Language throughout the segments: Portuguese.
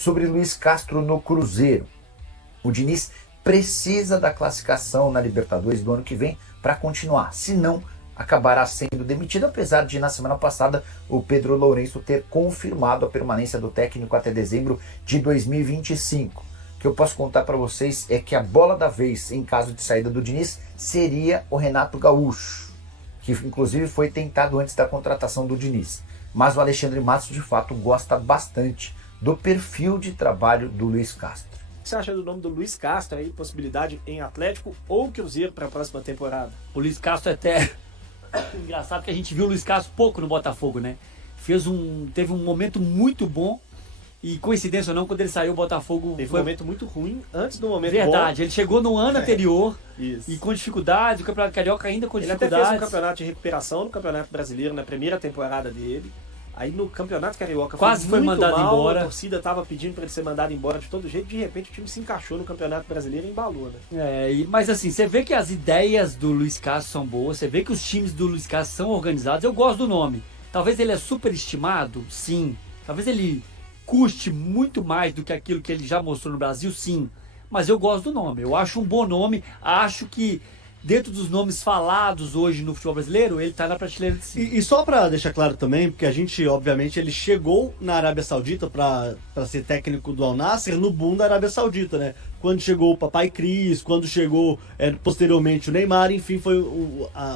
sobre Luiz Castro no Cruzeiro. O Diniz precisa da classificação na Libertadores do ano que vem para continuar, senão acabará sendo demitido, apesar de na semana passada o Pedro Lourenço ter confirmado a permanência do técnico até dezembro de 2025. O que eu posso contar para vocês é que a bola da vez em caso de saída do Diniz seria o Renato Gaúcho, que inclusive foi tentado antes da contratação do Diniz. Mas o Alexandre Matos de fato gosta bastante do perfil de trabalho do Luiz Castro. O que você acha do nome do Luiz Castro aí, possibilidade em Atlético ou Cruzeiro para a próxima temporada? O Luiz Castro é até engraçado que a gente viu o Luiz Castro pouco no Botafogo, né? Teve um momento muito bom e, coincidência ou não, quando ele saiu, o Botafogo... Teve um momento muito ruim antes do momento Verdade, bom. ele chegou no ano anterior Isso. E com dificuldades, o Campeonato Carioca ainda com Ele dificuldades. até fez um campeonato de recuperação no Campeonato Brasileiro, na primeira temporada dele. Aí no Campeonato Carioca Quase foi muito mandado mal, embora. A torcida estava pedindo para ele ser mandado embora de todo jeito. De repente o time se encaixou no Campeonato Brasileiro e embalou, né? Mas assim, você vê que as ideias do Luiz Castro são boas, você vê que os times do Luiz Castro são organizados. Eu gosto do nome. Talvez ele é superestimado, sim. Talvez ele custe muito mais do que aquilo que ele já mostrou no Brasil, sim. Mas eu gosto do nome. Eu acho um bom nome. Acho que dentro dos nomes falados hoje no futebol brasileiro, ele está na prateleira de cima. E só para deixar claro também, porque a gente, obviamente, ele chegou na Arábia Saudita para ser técnico do Al Nassr no boom da Arábia Saudita, né? Quando chegou o Papai Cris, quando chegou posteriormente o Neymar, enfim, foi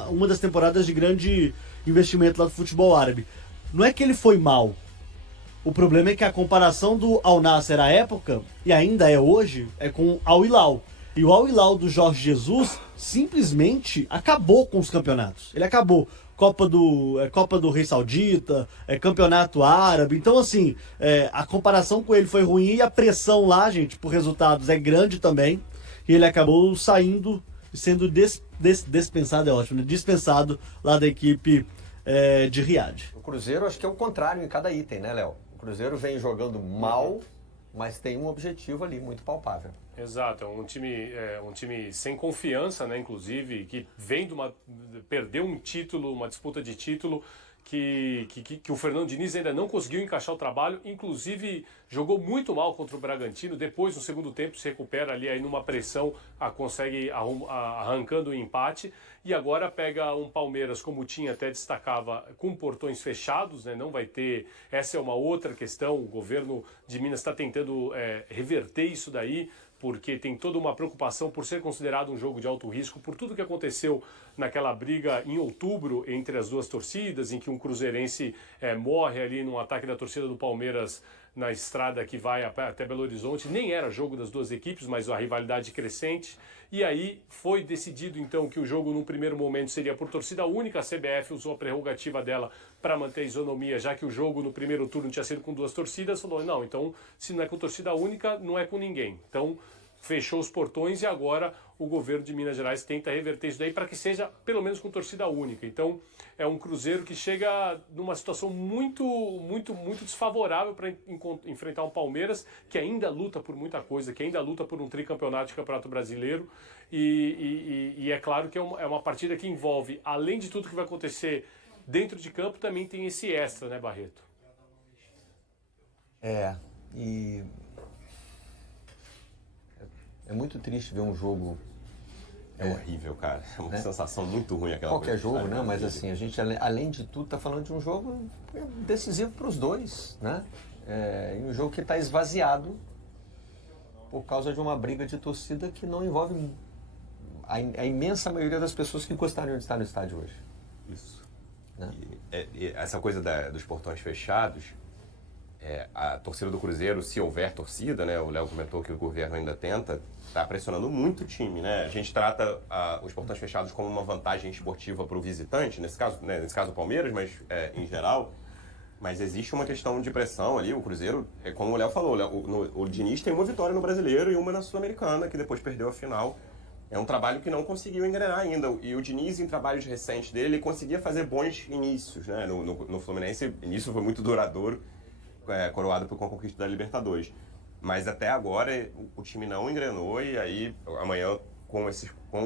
uma das temporadas de grande investimento lá do futebol árabe. Não é que ele foi mal. O problema é que a comparação do Al Nassr à época, e ainda é hoje, é com o Al Hilal. E o Al Hilal do Jorge Jesus simplesmente acabou com os campeonatos. Ele acabou. Copa do Rei Saudita, Campeonato Árabe. Então, assim, a comparação com ele foi ruim e a pressão lá, gente, por resultados é grande também. E ele acabou saindo e sendo dispensado, é ótimo, né? Dispensado lá da equipe de Riad. O Cruzeiro acho que é o contrário em cada item, né, Léo? O Cruzeiro vem jogando mal, mas tem um objetivo ali muito palpável. Exato, é um time sem confiança, né, inclusive, que vem perdeu um título, uma disputa de título, que o Fernando Diniz ainda não conseguiu encaixar o trabalho, inclusive jogou muito mal contra o Bragantino, depois no segundo tempo se recupera ali aí numa pressão, consegue arrancando o empate, e agora pega um Palmeiras, como o Tim até destacava, com portões fechados, né, não vai ter, essa é uma outra questão, o governo de Minas está tentando reverter isso daí, porque tem toda uma preocupação por ser considerado um jogo de alto risco, por tudo que aconteceu naquela briga em outubro entre as duas torcidas, em que um cruzeirense morre ali num ataque da torcida do Palmeiras na estrada que vai até Belo Horizonte. Nem era jogo das duas equipes, mas a rivalidade crescente. E aí foi decidido então que o jogo num primeiro momento seria por torcida única. A CBF usou a prerrogativa dela para manter a isonomia, já que o jogo no primeiro turno tinha sido com duas torcidas. Falou, não, então se não é com torcida única, não é com ninguém. Então fechou os portões e agora o governo de Minas Gerais tenta reverter isso daí para que seja pelo menos com torcida única. Então é um Cruzeiro que chega numa situação muito desfavorável para enfrentar um Palmeiras que ainda luta por muita coisa, que ainda luta por um tricampeonato de Campeonato Brasileiro e é claro que é uma partida que envolve, além de tudo que vai acontecer dentro de campo, também tem esse extra, né, Barreto? É muito triste ver um jogo. É horrível, cara. É uma sensação muito ruim aquela Qualquer coisa. jogo, né? Mas assim, a gente, além de tudo, está falando de um jogo decisivo para os dois, né? E um jogo que está esvaziado por causa de uma briga de torcida que não envolve a imensa maioria das pessoas que gostariam de estar no estádio hoje. Isso. Né? E essa coisa dos portões fechados, a torcida do Cruzeiro, se houver torcida, né? O Léo comentou que o governo ainda tenta, está pressionando muito o time, né? A gente trata os portões fechados como uma vantagem esportiva para o visitante, nesse caso o Palmeiras, mas em geral. Mas existe uma questão de pressão ali. O Cruzeiro, como o Léo falou, o Diniz tem uma vitória no Brasileiro e uma na Sul-Americana, que depois perdeu a final. É um trabalho que não conseguiu engrenar ainda. E o Diniz, em trabalhos recentes dele, conseguia fazer bons inícios, né? No Fluminense, o início foi muito duradouro, coroado com a conquista da Libertadores. Mas até agora o time não engrenou e aí amanhã com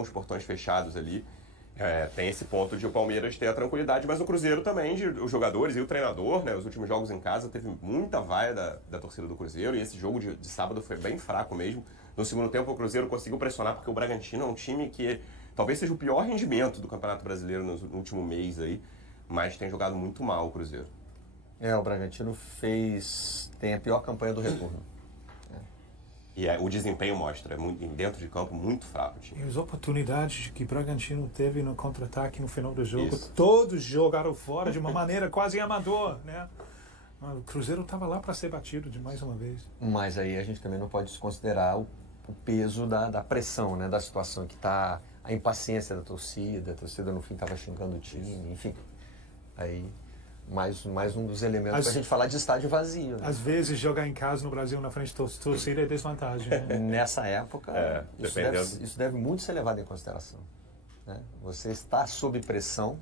os portões fechados ali, Tem esse ponto de o Palmeiras ter a tranquilidade, mas o Cruzeiro também, os jogadores e o treinador, né? Os últimos jogos em casa teve muita vaia da torcida do Cruzeiro e esse jogo de sábado foi bem fraco mesmo. No segundo tempo o Cruzeiro conseguiu pressionar porque o Bragantino é um time que talvez seja o pior rendimento do Campeonato Brasileiro no último mês aí, mas tem jogado muito mal o Cruzeiro. O Bragantino tem a pior campanha do retorno. E o desempenho mostra, dentro de campo, muito fraco o time. E as oportunidades que Bragantino teve no contra-ataque no final do jogo, Isso. todos jogaram fora de uma maneira quase amador, né? O Cruzeiro estava lá para ser batido de mais uma vez. Mas aí a gente também não pode desconsiderar o peso da pressão, né? Da situação que está, a impaciência da torcida, a torcida no fim estava xingando o time, enfim. Aí, mais um dos elementos para a gente falar de estádio vazio. Né? Às vezes, jogar em casa no Brasil na frente da torcida é desvantagem. Né? Nessa época, dependendo. isso deve muito ser levado em consideração. Né? Você está sob pressão,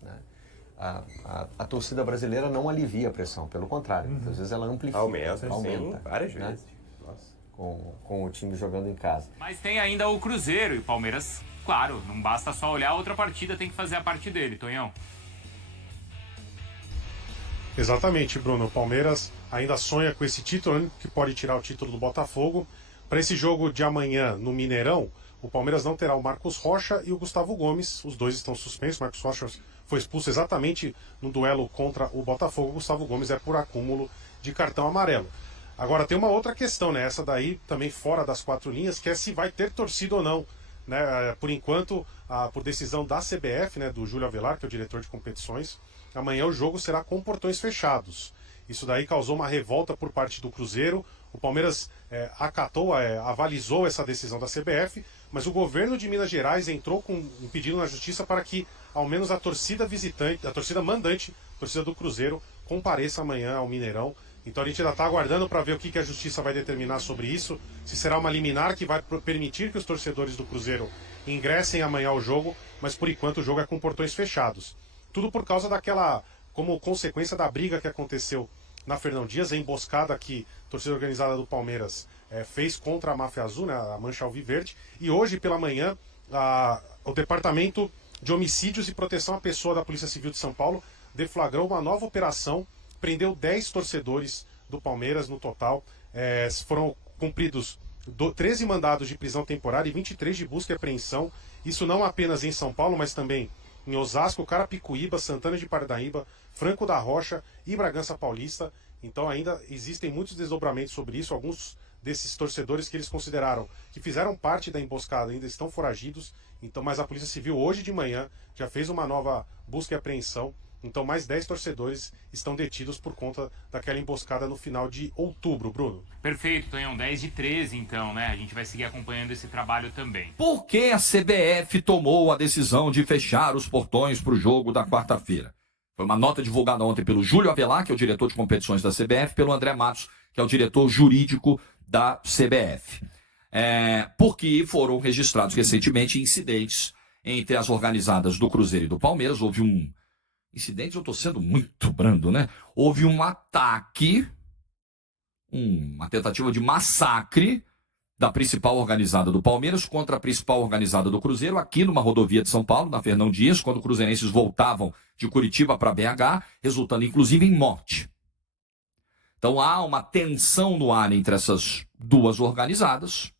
né? A torcida brasileira não alivia a pressão, pelo contrário, às vezes ela amplifica. Aumenta, várias né? vezes. Nossa. Com o time jogando em casa. Mas tem ainda o Cruzeiro e o Palmeiras, claro, não basta só olhar a outra partida, tem que fazer a parte dele, Tonhão. Exatamente, Bruno. O Palmeiras ainda sonha com esse título, né, que pode tirar o título do Botafogo. Para esse jogo de amanhã no Mineirão, o Palmeiras não terá o Marcos Rocha e o Gustavo Gomes. Os dois estão suspensos. O Marcos Rocha foi expulso exatamente no duelo contra o Botafogo. O Gustavo Gomes é por acúmulo de cartão amarelo. Agora tem uma outra questão, né? Essa daí também fora das quatro linhas, que é se vai ter torcida ou não. Né? Por enquanto, por decisão da CBF, né, do Júlio Avelar, que é o diretor de competições, amanhã o jogo será com portões fechados. Isso daí causou uma revolta por parte do Cruzeiro. O Palmeiras avalizou essa decisão da CBF, mas o governo de Minas Gerais entrou com um pedido na justiça para que ao menos a torcida visitante, a torcida mandante, a torcida do Cruzeiro, compareça amanhã ao Mineirão. Então a gente ainda está aguardando para ver o que a justiça vai determinar sobre isso, se será uma liminar que vai permitir que os torcedores do Cruzeiro ingressem amanhã ao jogo, mas por enquanto o jogo é com portões fechados. Tudo por causa como consequência da briga que aconteceu na Fernão Dias, a emboscada que a torcida organizada do Palmeiras fez contra a Máfia Azul, né, a Mancha Alviverde, e hoje pela manhã o Departamento de Homicídios e Proteção à Pessoa da Polícia Civil de São Paulo deflagrou uma nova operação, prendeu 10 torcedores do Palmeiras no total, foram cumpridos 13 mandados de prisão temporária e 23 de busca e apreensão, isso não apenas em São Paulo, mas também em Osasco, Carapicuíba, Santana de Parnaíba, Franco da Rocha e Bragança Paulista. Então ainda existem muitos desdobramentos sobre isso. Alguns desses torcedores que eles consideraram que fizeram parte da emboscada ainda estão foragidos. Então, mas a Polícia Civil hoje de manhã já fez uma nova busca e apreensão. Então mais 10 torcedores estão detidos por conta daquela emboscada no final de outubro, Bruno. Perfeito, Tonhão, 10 de 13 então, né? A gente vai seguir acompanhando esse trabalho também. Por que a CBF tomou a decisão de fechar os portões para o jogo da quarta-feira? Foi uma nota divulgada ontem pelo Júlio Avelar, que é o diretor de competições da CBF, pelo André Matos, que é o diretor jurídico da CBF. Porque foram registrados recentemente incidentes entre as organizadas do Cruzeiro e do Palmeiras. Houve um incidente, eu estou sendo muito brando, né? Houve um ataque, uma tentativa de massacre da principal organizada do Palmeiras contra a principal organizada do Cruzeiro, aqui numa rodovia de São Paulo, na Fernão Dias, quando os cruzeirenses voltavam de Curitiba para BH, resultando inclusive em morte. Então há uma tensão no ar entre essas duas organizadas,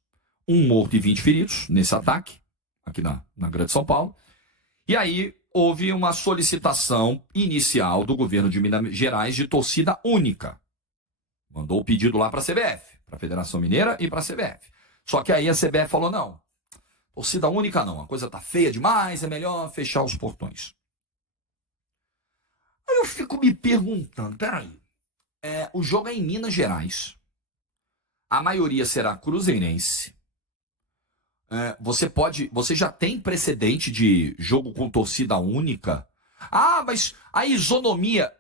um morto e 20 feridos nesse ataque, aqui na Grande São Paulo. E aí houve uma solicitação inicial do governo de Minas Gerais de torcida única. Mandou o pedido lá para a CBF, para a Federação Mineira e para a CBF. Só que aí a CBF falou, não, torcida única não, a coisa tá feia demais, é melhor fechar os portões. Aí eu fico me perguntando, peraí, o jogo é em Minas Gerais, a maioria será cruzeirense, você já tem precedente de jogo com torcida única? Ah, mas a isonomia...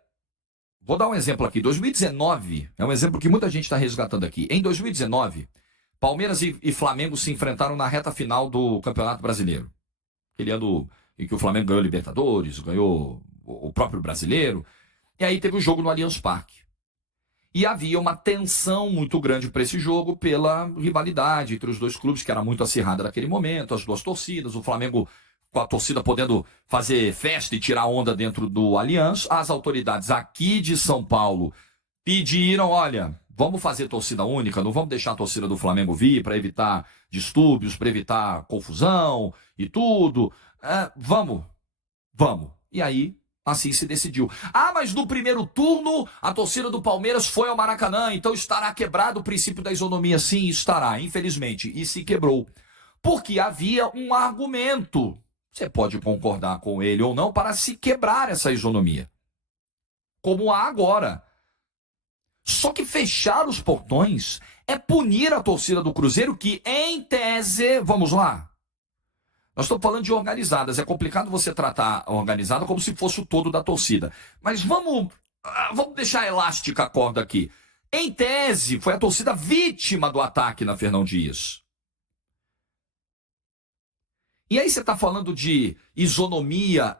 Vou dar um exemplo aqui. 2019, é um exemplo que muita gente está resgatando aqui. Em 2019, Palmeiras e Flamengo se enfrentaram na reta final do Campeonato Brasileiro. Aquele ano em que o Flamengo ganhou Libertadores, ganhou o próprio Brasileiro. E aí teve o jogo no Allianz Parque. E havia uma tensão muito grande para esse jogo pela rivalidade entre os dois clubes, que era muito acirrada naquele momento, as duas torcidas. O Flamengo com a torcida podendo fazer festa e tirar onda dentro do Allianz. As autoridades aqui de São Paulo pediram, olha, vamos fazer torcida única, não vamos deixar a torcida do Flamengo vir para evitar distúrbios, para evitar confusão e tudo. Vamos. E aí, assim se decidiu. Ah, mas no primeiro turno, a torcida do Palmeiras foi ao Maracanã, então estará quebrado o princípio da isonomia. Sim, estará, infelizmente. E se quebrou. Porque havia um argumento. Você pode concordar com ele ou não para se quebrar essa isonomia. Como há agora. Só que fechar os portões é punir a torcida do Cruzeiro que, em tese, vamos lá. Nós estamos falando de organizadas. É complicado você tratar a organizada como se fosse o todo da torcida. Mas vamos deixar elástica a corda aqui. Em tese, foi a torcida vítima do ataque na Fernão Dias. E aí você está falando de isonomia,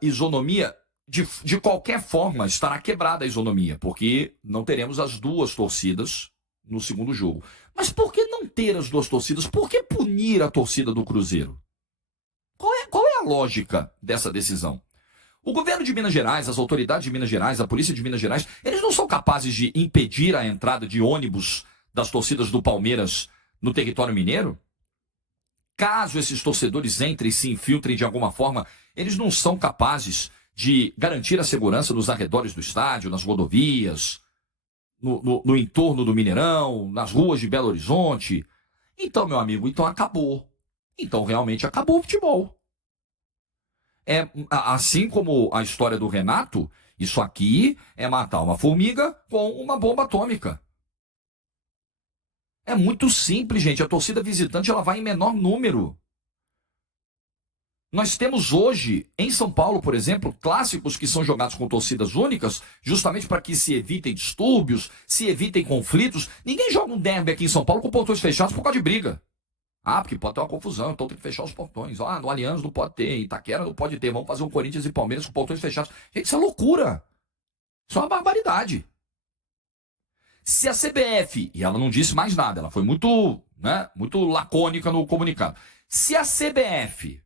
de qualquer forma estará quebrada a isonomia, porque não teremos as duas torcidas no segundo jogo. Mas por que não ter as duas torcidas? Por que punir a torcida do Cruzeiro? Qual é a lógica dessa decisão? O governo de Minas Gerais, as autoridades de Minas Gerais, a polícia de Minas Gerais, eles não são capazes de impedir a entrada de ônibus das torcidas do Palmeiras no território mineiro? Caso esses torcedores entrem e se infiltrem de alguma forma, eles não são capazes de garantir a segurança nos arredores do estádio, nas rodovias, no entorno do Mineirão, nas ruas de Belo Horizonte. Então, meu amigo, então acabou. Então realmente acabou o futebol. É assim como a história do Renato, isso aqui é matar uma formiga com uma bomba atômica. É muito simples, gente. A torcida visitante ela vai em menor número. Nós temos hoje, em São Paulo, por exemplo, clássicos que são jogados com torcidas únicas, justamente para que se evitem distúrbios, se evitem conflitos. Ninguém joga um derby aqui em São Paulo com portões fechados por causa de briga. Ah, porque pode ter uma confusão, então tem que fechar os portões. Ah, no Allianz não pode ter, em Itaquera não pode ter. Vamos fazer um Corinthians e Palmeiras com portões fechados. Gente, isso é loucura. Isso é uma barbaridade. Se a CBF, e ela não disse mais nada, ela foi muito lacônica no comunicado. Se a CBF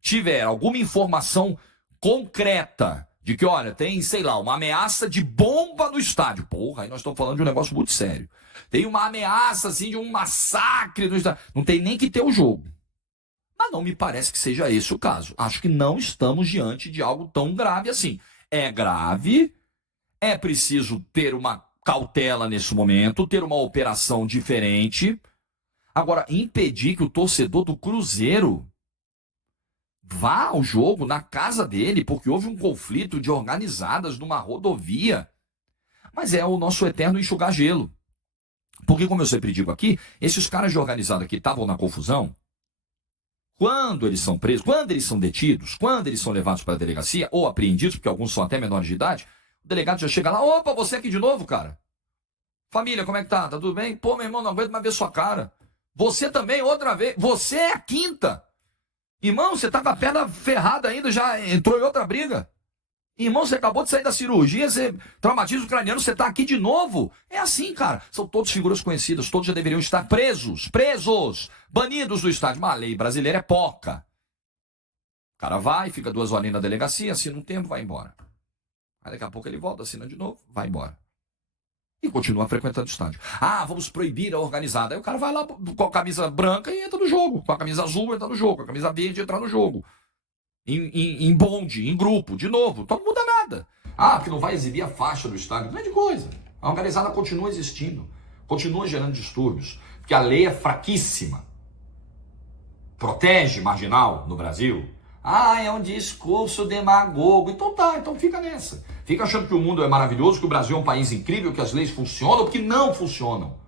tiver alguma informação concreta de que, olha, tem, sei lá, uma ameaça de bomba no estádio. Porra, aí nós estamos falando de um negócio muito sério. Tem uma ameaça, assim, de um massacre no estádio. Não tem nem que ter o jogo. Mas não me parece que seja esse o caso. Acho que não estamos diante de algo tão grave assim. É grave, é preciso ter uma cautela nesse momento, ter uma operação diferente. Agora, impedir que o torcedor do Cruzeiro vá ao jogo na casa dele, porque houve um conflito de organizadas numa rodovia. Mas é o nosso eterno enxugar gelo. Porque, como eu sempre digo aqui, esses caras de organizada que estavam na confusão, quando eles são presos, quando eles são detidos, quando eles são levados para a delegacia, ou apreendidos, porque alguns são até menores de idade, o delegado já chega lá, opa, você aqui de novo, cara? Família, como é que tá? Tá tudo bem? Pô, meu irmão, não aguento mais ver sua cara. Você também, outra vez. Você é a quinta. Irmão, você tá com a perna ferrada ainda, já entrou em outra briga. Irmão, você acabou de sair da cirurgia, você traumatismo craniano, você tá aqui de novo. É assim, cara. São todos figuras conhecidas, todos já deveriam estar presos, banidos do estádio. Mas a lei brasileira é porca. O cara vai, fica 2 horinhas na delegacia, assina um tempo, vai embora. Aí daqui a pouco ele volta, assina de novo, vai embora. E continua frequentando o estádio. Ah, vamos proibir a organizada. Aí o cara vai lá com a camisa branca e entra no jogo. Com a camisa azul entra no jogo. Com a camisa verde entra no jogo. Em bonde, em grupo, de novo. Então não muda nada. Ah, porque não vai exibir a faixa do estádio. Não é de coisa. A organizada continua existindo. Continua gerando distúrbios. Porque a lei é fraquíssima. Protege marginal no Brasil. Ah, é um discurso demagogo. Então tá, então fica nessa. Fica achando que o mundo é maravilhoso, que o Brasil é um país incrível, que as leis funcionam, porque não funcionam.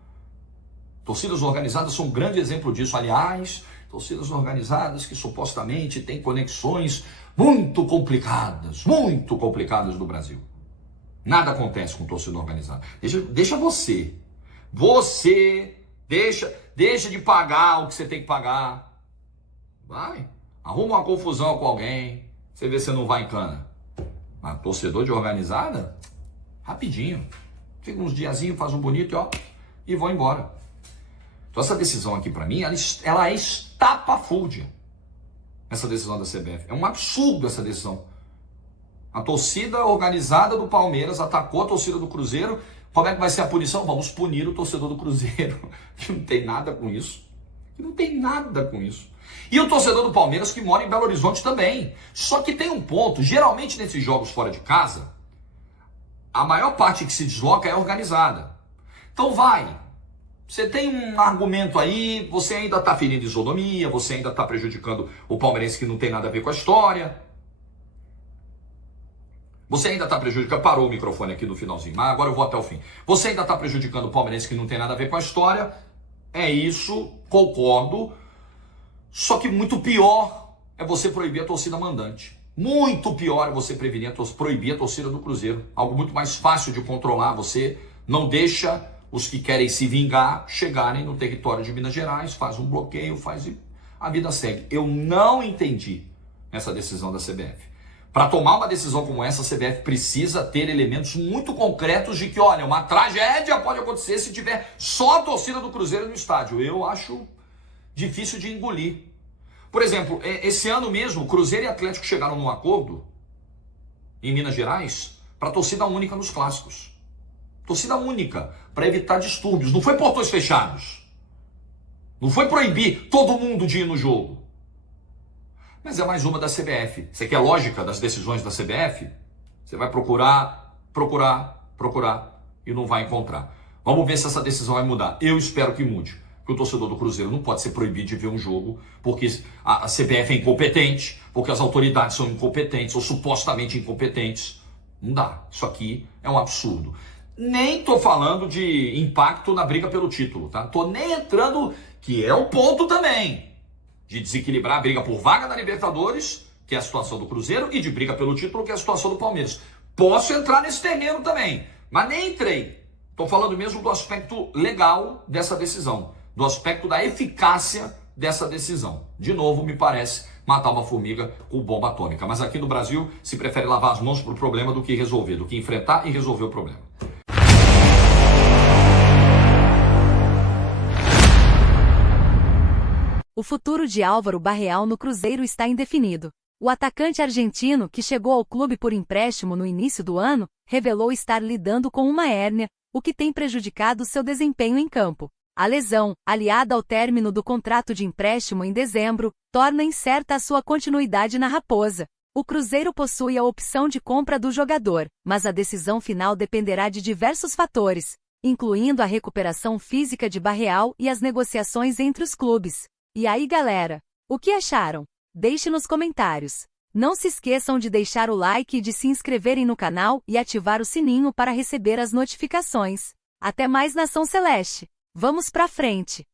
Torcidas organizadas são um grande exemplo disso. Aliás, torcidas organizadas que supostamente têm conexões muito complicadas no Brasil. Nada acontece com torcida organizada. Deixa você. Deixa de pagar o que você tem que pagar. Vai. Arruma uma confusão com alguém. Você vê se você não vai em cana. Mas torcedor de organizada, rapidinho. Fica uns diazinhos, faz um bonito e vão embora. Então essa decisão aqui para mim, ela é estapafúrdia. essa decisão da CBF. É um absurdo essa decisão. A torcida organizada do Palmeiras atacou a torcida do Cruzeiro. Como é que vai ser a punição? Vamos punir o torcedor do Cruzeiro, que não tem nada com isso. Que não tem nada com isso. E o torcedor do Palmeiras que mora em Belo Horizonte também. Só que tem um ponto, geralmente nesses jogos fora de casa, a maior parte que se desloca é organizada. Então vai. Você tem um argumento aí, você ainda está ferindo isonomia, você ainda está prejudicando o palmeirense que não tem nada a ver com a história. Você ainda está prejudicando... Parou o microfone aqui no finalzinho, mas agora eu vou até o fim. Você ainda está prejudicando o palmeirense que não tem nada a ver com a história. É isso, concordo. Só que muito pior é você proibir a torcida mandante. Muito pior é você proibir a torcida do Cruzeiro. Algo muito mais fácil de controlar. Você não deixa os que querem se vingar chegarem no território de Minas Gerais, faz um bloqueio, e a vida segue. Eu não entendi essa decisão da CBF. Para tomar uma decisão como essa, a CBF precisa ter elementos muito concretos de que, olha, uma tragédia pode acontecer se tiver só a torcida do Cruzeiro no estádio. Eu acho difícil de engolir. Por exemplo, esse ano mesmo, Cruzeiro e Atlético chegaram num acordo em Minas Gerais para torcida única nos clássicos. Torcida única, para evitar distúrbios. Não foi portões fechados. Não foi proibir todo mundo de ir no jogo. Mas é mais uma da CBF. Você quer lógica das decisões da CBF? Você vai procurar e não vai encontrar. Vamos ver se essa decisão vai mudar. Eu espero que mude. Porque o torcedor do Cruzeiro não pode ser proibido de ver um jogo porque a CBF é incompetente, porque as autoridades são incompetentes ou supostamente incompetentes. Não dá. Isso aqui é um absurdo. Nem tô falando de impacto na briga pelo título, tá? Tô nem entrando, que é o ponto também, de desequilibrar a briga por vaga na Libertadores, que é a situação do Cruzeiro, e de briga pelo título, que é a situação do Palmeiras. Posso entrar nesse terreno também, mas nem entrei. Tô falando mesmo do aspecto legal dessa decisão, do aspecto da eficácia dessa decisão. De novo, me parece matar uma formiga com bomba atômica. Mas aqui no Brasil, se prefere lavar as mãos pro problema do que resolver, do que enfrentar e resolver o problema. O futuro de Álvaro Barreal no Cruzeiro está indefinido. O atacante argentino, que chegou ao clube por empréstimo no início do ano, revelou estar lidando com uma hérnia, o que tem prejudicado seu desempenho em campo. A lesão, aliada ao término do contrato de empréstimo em dezembro, torna incerta a sua continuidade na Raposa. O Cruzeiro possui a opção de compra do jogador, mas a decisão final dependerá de diversos fatores, incluindo a recuperação física de Barreal e as negociações entre os clubes. E aí, galera, o que acharam? Deixe nos comentários. Não se esqueçam de deixar o like e de se inscreverem no canal e ativar o sininho para receber as notificações. Até mais, Nação Celeste! Vamos pra frente!